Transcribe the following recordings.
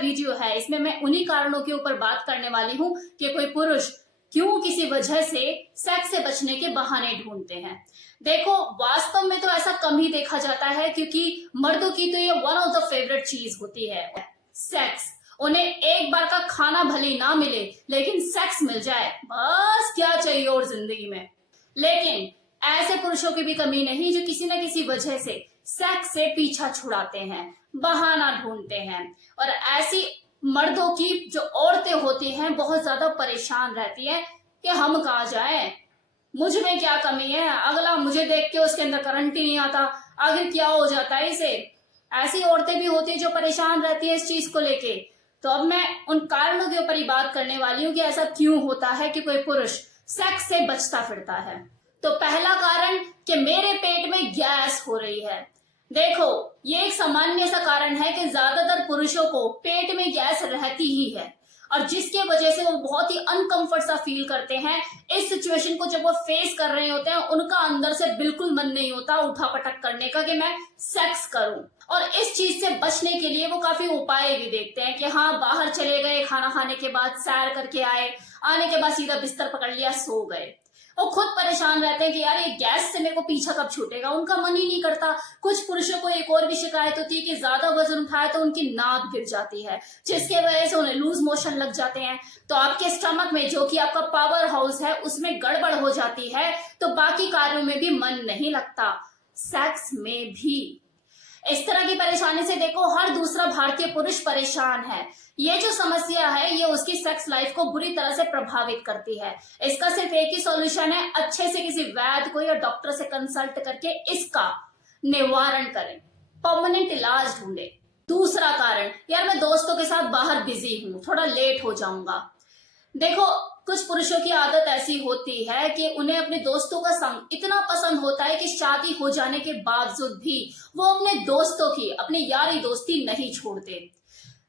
Video है इसमें मैं उन्हीं कारणों के ऊपर बात करने वाली हूँ कि कोई पुरुष क्यों किसी वजह से सेक्स से बचने के बहाने ढूंढते हैं। देखो, वास्तव में तो ऐसा कम ही देखा जाता है, क्योंकि मर्दों की तो ये वन ऑफ द फेवरेट चीज होती है सेक्स। उन्हें एक बार का खाना भले ना मिले, लेकिन सेक्स मिल जाए, बस क्या चाहिए और जिंदगी में। लेकिन ऐसे पुरुषों की भी कमी नहीं जो किसी न किसी वजह से सेक्स से पीछा छुड़ाते हैं, बहाना ढूंढते हैं। और ऐसी मर्दों की जो औरतें होती हैं बहुत ज्यादा परेशान रहती हैं कि हम कहाँ जाएं, मुझ में क्या कमी है, अगला मुझे देख के उसके अंदर करंट ही नहीं आता, आखिर क्या हो जाता है इसे। ऐसी औरतें भी होती है जो परेशान रहती है इस चीज को लेके। तो अब मैं उन कारणों के ऊपर ही बात करने वाली हूँ कि ऐसा क्यों होता है कि कोई पुरुष सेक्स से बचता फिरता है। तो पहला कारण कि मेरे पेट में गैस हो रही है। देखो, ये एक सामान्य सा कारण है कि ज्यादातर पुरुषों को पेट में गैस रहती ही है, और जिसके वजह से वो बहुत ही अनकंफर्ट सा फील करते हैं। इस सिचुएशन को जब वो फेस कर रहे होते हैं, उनका अंदर से बिल्कुल मन नहीं होता उठा पटक करने का कि मैं सेक्स करूं। और इस चीज से बचने के लिए वो काफी उपाय भी देखते हैं कि हाँ, बाहर चले गए, खाना खाने के बाद सैर करके आए, आने के बाद सीधा बिस्तर पकड़ लिया, सो गए। वो खुद परेशान रहते हैं कि यार ये गैस से मेरे को पीछा कब छूटेगा, उनका मन ही नहीं करता। कुछ पुरुषों को एक और भी शिकायत होती है कि ज्यादा वजन उठाए तो उनकी नाक गिर जाती है, जिसके वजह से उन्हें लूज मोशन लग जाते हैं। तो आपके स्टमक में, जो कि आपका पावर हाउस है, उसमें गड़बड़ हो जाती है, तो बाकी कार्यों में भी मन नहीं लगता, सेक्स में भी। इस तरह की परेशानी से देखो हर दूसरा भारतीय पुरुष परेशान है। ये जो समस्या है ये उसकी सेक्स लाइफ को बुरी तरह से प्रभावित करती है। इसका सिर्फ एक ही सॉल्यूशन है, अच्छे से किसी वैद्य को या डॉक्टर से कंसल्ट करके इसका निवारण करें, परमानेंट इलाज ढूंढे। दूसरा कारण, यार मैं दोस्तों के साथ बाहर बिजी हूं, थोड़ा लेट हो जाऊंगा। देखो, कुछ पुरुषों की आदत ऐसी होती है कि उन्हें अपने दोस्तों का संग इतना पसंद होता है कि शादी हो जाने के बावजूद भी वो अपने दोस्तों की, अपनी यारी दोस्ती नहीं छोड़ते।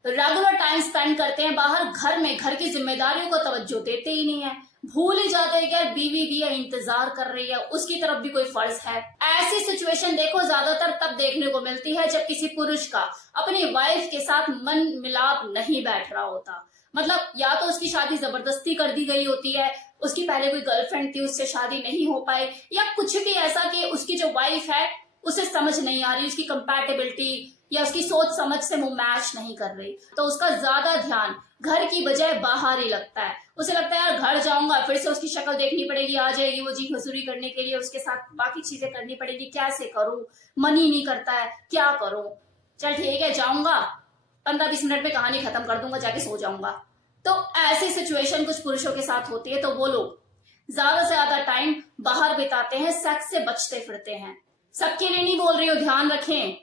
रेगुलर टाइम स्पेंड करते हैं बाहर, घर में घर की जिम्मेदारियों को तवज्जो देते ही नहीं है, भूल ही जाते हैं कि यार बीवी भी इंतजार कर रही है, उसकी तरफ भी कोई फर्ज है। ऐसी सिचुएशन देखो ज्यादातर तब देखने को मिलती है जब किसी पुरुष का अपनी वाइफ के साथ मन मिलाप नहीं बैठ रहा होता। मतलब या तो उसकी शादी जबरदस्ती कर दी गई होती है, उसकी पहले कोई गर्लफ्रेंड थी, उससे शादी नहीं हो पाई, या कुछ भी ऐसा कि उसकी जो वाइफ है उसे समझ नहीं आ रही, उसकी कंपैटिबिलिटी या उसकी सोच समझ से वो मैच नहीं कर रही, तो उसका ज्यादा ध्यान घर की बजाय बाहर ही लगता है। उसे लगता है यार घर जाऊंगा, फिर से उसकी शक्ल देखनी पड़ेगी, आ जाएगी वो जी हजूरी करने के लिए, उसके साथ बाकी चीजें करनी पड़ेगी, कैसे करूं, मन ही नहीं करता है, क्या करूं, चल ठीक है जाऊंगा, 15-20 मिनट में कहानी खत्म कर दूंगा, जाके सो जाऊंगा। तो ऐसी सिचुएशन कुछ पुरुषों के साथ होती है, तो वो लोग ज्यादा से ज्यादा टाइम बाहर बिताते हैं, सेक्स से बचते फिरते हैं। सबके लिए नहीं बोल रही हूँ, ध्यान रखें,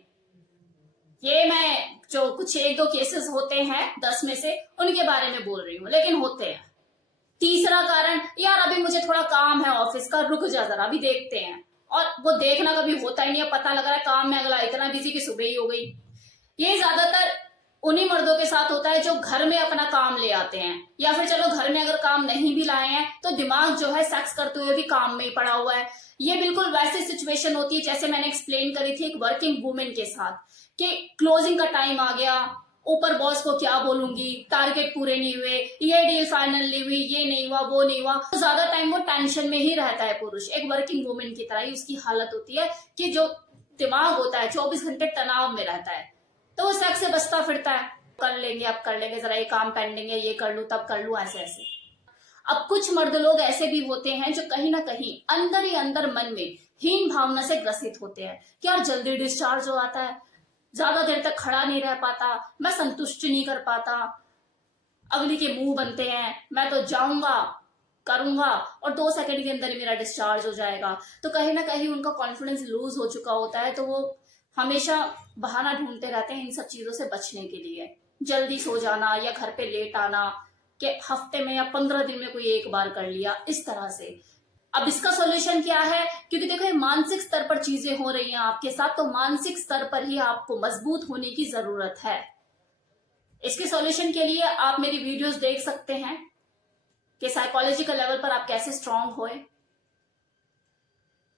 ये मैं जो कुछ 1-2 केसेस होते हैं 10 में से उनके बारे में बोल रही हूँ, लेकिन होते हैं। तीसरा कारण, यार अभी मुझे थोड़ा काम है ऑफिस का, रुक जा जरा, अभी देखते हैं। और वो देखना कभी होता ही नहीं है, पता लग रहा है काम में अगला इतना बिजी कि सुबह ही हो गई। ये ज्यादातर उन्हीं मर्दों के साथ होता है जो घर में अपना काम ले आते हैं, या फिर चलो घर में अगर काम नहीं भी लाए हैं तो दिमाग जो है सेक्स करते हुए भी काम में ही पड़ा हुआ है। ये बिल्कुल वैसी सिचुएशन होती है जैसे मैंने एक्सप्लेन करी थी एक वर्किंग वुमेन के साथ, कि क्लोजिंग का टाइम आ गया, ऊपर बॉस को क्या बोलूंगी, टारगेट पूरे नहीं हुए, ये डील फाइनल नहीं हुई, ये नहीं हुआ, वो नहीं हुआ, तो ज्यादा टाइम वो टेंशन में ही रहता है पुरुष। एक वर्किंग वुमेन की तरह ही उसकी हालत होती है कि जो दिमाग होता है 24 घंटे तनाव में रहता है, तो वो सेक्स से बचता फिरता है, कर लेंगे अब कर लेंगे, जरा ये काम पेंडिंग है, ये कर लूं तब कर लूं, ऐसे ऐसे। अब कुछ मर्द लोग ऐसे भी होते हैं जो कहीं ना कहीं अंदर ही अंदर मन में हीन भावना से ग्रसित होते हैं कि यार जल्दी डिस्चार्ज हो आता है, ज्यादा देर तक खड़ा नहीं रह पाता, मैं संतुष्ट नहीं कर पाता, अगली के मुंह बनते हैं, मैं तो जाऊंगा करूंगा और 2 सेकंड के अंदर ही मेरा डिस्चार्ज हो जाएगा। तो कहीं ना कहीं उनका कॉन्फिडेंस लूज हो चुका होता है, तो वो हमेशा बहाना ढूंढते रहते हैं इन सब चीजों से बचने के लिए, जल्दी सो जाना या घर पे लेट आना, कि हफ्ते में या 15 दिन में कोई एक बार कर लिया, इस तरह से। अब इसका सॉल्यूशन क्या है, क्योंकि देखो ये मानसिक स्तर पर चीजें हो रही हैं आपके साथ, तो मानसिक स्तर पर ही आपको मजबूत होने की जरूरत है। इसके सॉल्यूशन के लिए आप मेरी वीडियोस देख सकते हैं कि साइकोलॉजिकल लेवल पर आप कैसे स्ट्रांग होए,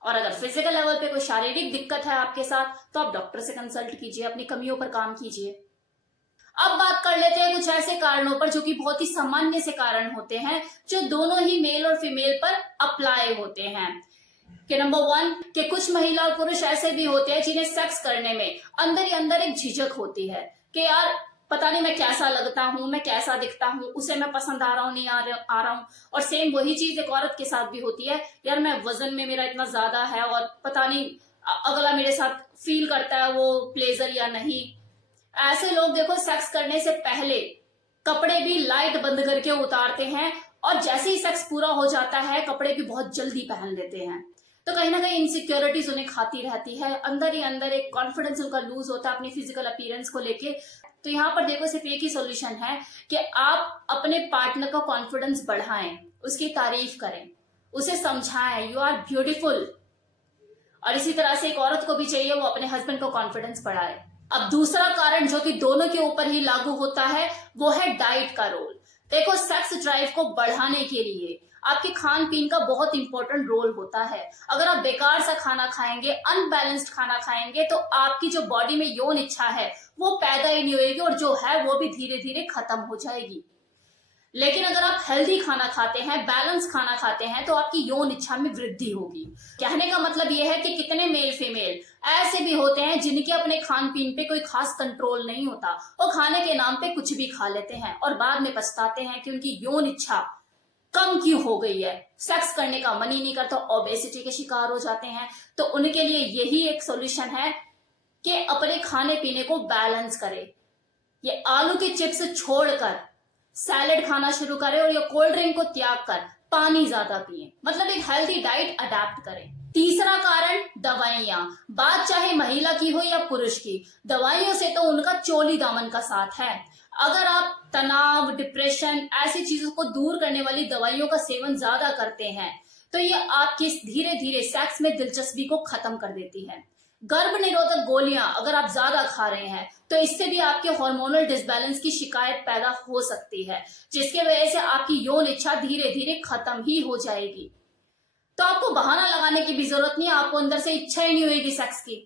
और अगर फिजिकल लेवल पे कोई शारीरिक दिक्कत है आपके साथ तो आप डॉक्टर से कंसल्ट कीजिए, अपनी कमियों पर काम कीजिए। अब बात कर लेते हैं कुछ ऐसे कारणों पर जो कि बहुत ही सामान्य से कारण होते हैं, जो दोनों ही मेल और फीमेल पर अप्लाई होते हैं। कि नंबर 1 कि कुछ महिला और पुरुष ऐसे भी होते हैं जिन्हें सेक्स करने में अंदर ही अंदर एक झिझक होती है कि यार पता नहीं मैं कैसा लगता हूँ, मैं कैसा दिखता हूँ, उसे मैं पसंद आ रहा हूँ नहीं आ रहा हूँ। और सेम वही चीज एक औरत के साथ भी होती है, यार मैं वजन में मेरा इतना ज्यादा है और पता नहीं अगला मेरे साथ फील करता है वो प्लेजर या नहीं। ऐसे लोग देखो सेक्स करने से पहले कपड़े भी लाइट बंद करके उतारते हैं और जैसे ही सेक्स पूरा हो जाता है कपड़े भी बहुत जल्दी पहन लेते हैं। तो कहीं ना कहीं इनसिक्योरिटीज उन्हें खाती रहती है, अंदर ही अंदर एक कॉन्फिडेंस उनका लूज होता है अपनी फिजिकल अपीयरेंस को लेके। तो यहाँ पर देखो सिर्फ एक ही सॉल्यूशन है कि आप अपने पार्टनर का कॉन्फिडेंस बढ़ाएं, उसकी तारीफ करें, उसे समझाएं यू आर ब्यूटीफुल। और इसी तरह से एक औरत को भी चाहिए वो अपने हस्बैंड को कॉन्फिडेंस बढ़ाए। अब दूसरा कारण जो कि दोनों के ऊपर ही लागू होता है वो है डाइट का रोल। देखो सेक्स ड्राइव को बढ़ाने के लिए आपके खान पीन का बहुत इंपॉर्टेंट रोल होता है। अगर आप बेकार सा खाना खाएंगे, अनबैलेंस्ड खाना खाएंगे, तो आपकी जो बॉडी में यौन इच्छा है वो पैदा ही नहीं होगी और जो है वो भी धीरे धीरे खत्म हो जाएगी। लेकिन अगर आप हेल्दी खाना खाते हैं, बैलेंस खाना खाते हैं, तो आपकी यौन इच्छा में वृद्धि होगी। कहने का मतलब यह है कि कितने मेल फीमेल ऐसे भी होते हैं जिनके अपने खान पीन पे कोई खास कंट्रोल नहीं होता, वो खाने के नाम पे कुछ भी खा लेते हैं और बाद में पछताते हैं कि उनकी यौन इच्छा कम क्यों हो गई है, सेक्स करने का मन ही नहीं करता, ओबेसिटी के शिकार हो जाते हैं। तो उनके लिए यही एक सॉल्यूशन है कि अपने खाने पीने को बैलेंस करें। ये आलू के चिप्स छोड़कर सैलेड खाना शुरू करें और ये कोल्ड ड्रिंक को त्याग कर पानी ज्यादा पिए, मतलब एक हेल्दी डाइट अडेप्ट करें। तीसरा कारण दवाइयां, बात चाहे महिला की हो या पुरुष की, दवाइयों से तो उनका चोली दामन का साथ है। अगर आप तनाव, डिप्रेशन ऐसी चीजों को दूर करने वाली दवाइयों का सेवन ज्यादा करते हैं तो ये आपकी धीरे धीरे सेक्स में दिलचस्पी को खत्म कर देती है। गर्भ निरोधक गोलियां अगर आप ज्यादा खा रहे हैं तो इससे भी आपके हार्मोनल डिसबैलेंस की शिकायत पैदा हो सकती है, जिसके वजह से आपकी यौन इच्छा धीरे धीरे खत्म ही हो जाएगी। तो आपको बहाना लगाने की भी जरूरत नहीं, आपको अंदर से इच्छा ही नहीं होगी सेक्स की।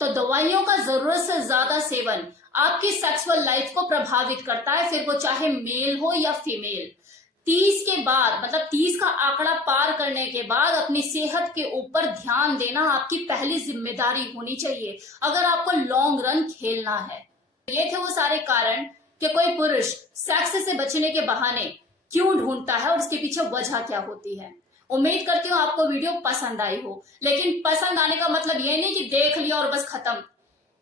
तो दवाइयों का जरूरत से ज्यादा सेवन आपकी सेक्सुअल लाइफ को प्रभावित करता है, फिर वो चाहे मेल हो या फीमेल। 30 के बाद, मतलब 30 का आंकड़ा पार करने के बाद अपनी सेहत के ऊपर ध्यान देना आपकी पहली जिम्मेदारी होनी चाहिए अगर आपको लॉन्ग रन खेलना है। ये थे वो सारे कारण कि कोई पुरुष सेक्स से बचने के बहाने क्यों ढूंढता है और उसके पीछे वजह क्या होती है। उम्मीद करती हूँ आपको वीडियो पसंद आई हो, लेकिन पसंद आने का मतलब ये नहीं कि देख लिया और बस खत्म।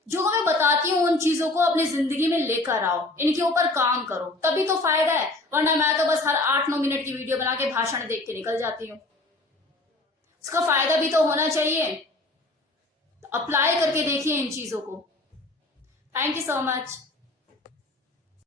जो मैं बताती हूँ उन चीजों को अपनी जिंदगी में लेकर आओ, इनके ऊपर काम करो, तभी तो फायदा है। वरना मैं तो बस हर 8-9 मिनट की वीडियो बना के भाषण देख के निकल जाती हूँ। इसका फायदा भी तो होना चाहिए, तो अप्लाई करके देखिए इन चीजों को। Thank you so much.